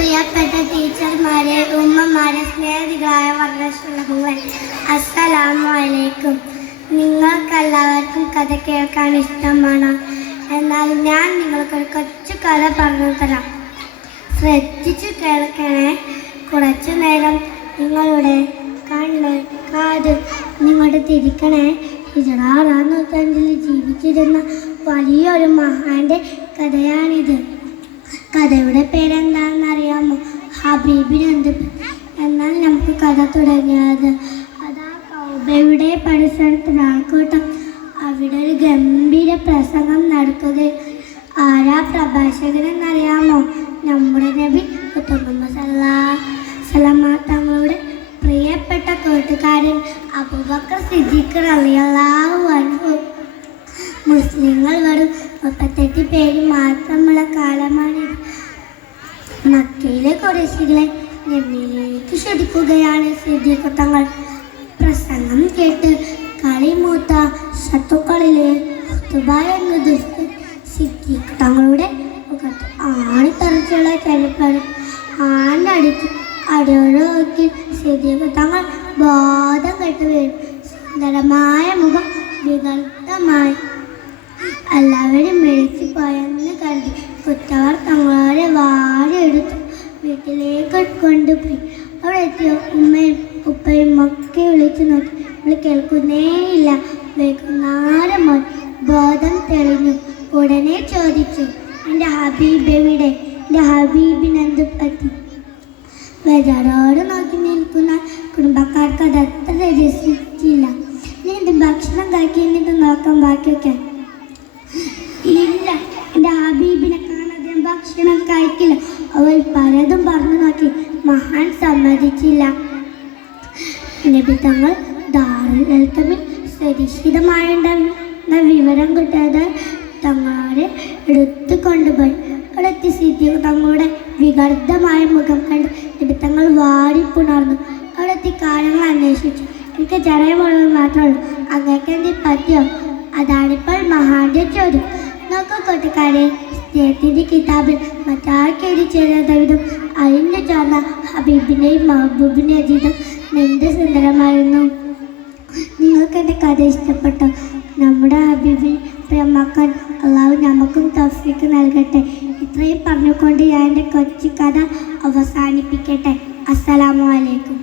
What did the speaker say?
പ്രിയപ്പെട്ട ടീച്ചർമാരെ, ഉമ്മമാരെ, സ്നേഹിതരായ വർണ്ണശ്രീകൾ, അസ്സലാമു അലൈക്കും. നിങ്ങൾക്കെല്ലാവർക്കും കഥ കേൾക്കാൻ ഇഷ്ടമാണ്. എന്നാൽ ഞാൻ നിങ്ങൾക്കൊരു കൊച്ചു കഥ പറഞ്ഞു തരാം. ശ്രദ്ധിച്ചു കേൾക്കണേ. കുറച്ചു നേരം നിങ്ങളുടെ കണ്ണ് കാത് നിങ്ങളുടെ തിരിക്കണേ. 16-ാം നൂറ്റാണ്ടിൽ ജീവിച്ചിരുന്ന വലിയൊരു മഹാന്റെ കഥയാണിത്. കഥയുടെ പേരെന്താണെന്ന് അറിയാമോ? ഹബീബിനന്ത്. എന്നാൽ നമുക്ക് കഥ തുടങ്ങിയത് അതാ കൗബയുടെ പരിസരത്ത് ആൾക്കൂട്ടം. അവിടെ ഒരു ഗംഭീര പ്രസംഗം നടക്കുക. ആരാ പ്രഭാഷകനെന്നറിയാമോ? നമ്മുടെ നബി മുഹമ്മദ് സല്ലല്ലാഹു തങ്ങളുടെ പ്രിയപ്പെട്ട കൂട്ടുകാരൻ അബൂബക്കർ സിദ്ദീഖ് റളിയല്ലാഹു അൻഹു. മുസ്ലിങ്ങൾ വെറും 38 പേര് മാത്രമുള്ള കാലമാണിത്. മക്കയിലെ ഖുറൈശികളെ നബിയിലേക്ക് ക്ഷണിക്കുകയാണ് സിദ്ദീഖ് തങ്ങൾ. പ്രസംഗം കേട്ട് കളിമൂത്ത ശത്രുക്കളിലെ ഖുതുബ എന്ന ദുഷ്ടൻ സിദ്ദീഖ് തങ്ങളുടെ മുഖത്ത് ആണിത്തറച്ചുള്ള ചെരുപ്പടി ആണ്ടടിച്ചു. അടിയോടെ സിദ്ദീഖ് തങ്ങൾ ബോധം കെട്ടു വീഴും. സുന്ദരമായ മുഖം വികൃതമായി. എല്ലാവരും മെഴിച്ചു പോയെന്ന് കരുതി കുറ്റവർ തങ്ങളെ വാരിയെടുത്തു വീട്ടിലേക്ക് കൊണ്ടുപോയി. അവിടെ എത്തിയ ഉമ്മയും ഉപ്പയും ഒക്കെ വിളിച്ചു നോക്കി. ഇവിടെ കേൾക്കുന്നേയില്ല. വൈകുന്നേരമായി ബോധം തെളിഞ്ഞു. ഉടനെ ചോദിച്ചു, എൻ്റെ ഹബീബ് എവിടെ? എൻ്റെ ഹബീബിനെന്ത് പറ്റി? ബജാറോട് നോക്കി നിൽക്കുന്ന കുടുംബക്കാർക്ക് അതത്ര രസിച്ചില്ല. നീ എൻ്റെ ഭക്ഷണം കഴിക്കി എന്നിട്ട് നോക്കാൻ ബാക്കിയൊക്കെ ഇല്ല. എൻ്റെ ഹബീബിനെ കാണാതെ ഭക്ഷണം കഴിക്കില്ല. അവൾ പലതും പറഞ്ഞു നോക്കി. മഹാൻ സമ്മതിച്ചില്ല. നബി തങ്ങൾ ദാറുൽ അർഖമിൽ സുരക്ഷിതമായുണ്ടെന്ന വിവരം കിട്ടാതെ തങ്ങളെ എടുത്തു കൊണ്ടുപോയി. അവിടെത്തി സിദ്ദീഖ് തങ്ങളുടെ വികൃതമായ മുഖം കണ്ട് നബി തങ്ങൾ വാടിപ്പുണർന്നു. അവിടെത്തി കാര്യങ്ങൾ അന്വേഷിച്ചു. എനിക്ക് ചെറിയ മുഴുവൻ മാത്രമേ ഉള്ളൂ. അങ്ങേക്ക് എന്ത് പറ്റിയോ? അതാണിപ്പോൾ മഹാന്റെ ചോദ്യം. നോക്കൂ കൂട്ടുകാരെ, സ്നേഹത്തിൻ്റെ കിതാബിൽ മറ്റാർക്ക് എഴുതി ചേരാത്ത വിധം അഴിഞ്ഞു ചേർന്ന ഹബീബിൻ്റെയും മഹബൂബിൻ്റെയും ജീവിതം എന്ത് സുന്ദരമായിരുന്നു. നിങ്ങൾക്ക് എൻ്റെ കഥ ഇഷ്ടപ്പെട്ടോ? നമ്മുടെ ഹബീബിനെ പ്രേമാക്കാൻ അള്ളാഹു നമുക്കും തൗഫീഖ് നൽകട്ടെ. ഇത്രയും പറഞ്ഞുകൊണ്ട് ഞാൻ എൻ്റെ കൊച്ചു കഥ അവസാനിപ്പിക്കട്ടെ. അസ്സലാമു അലൈക്കും.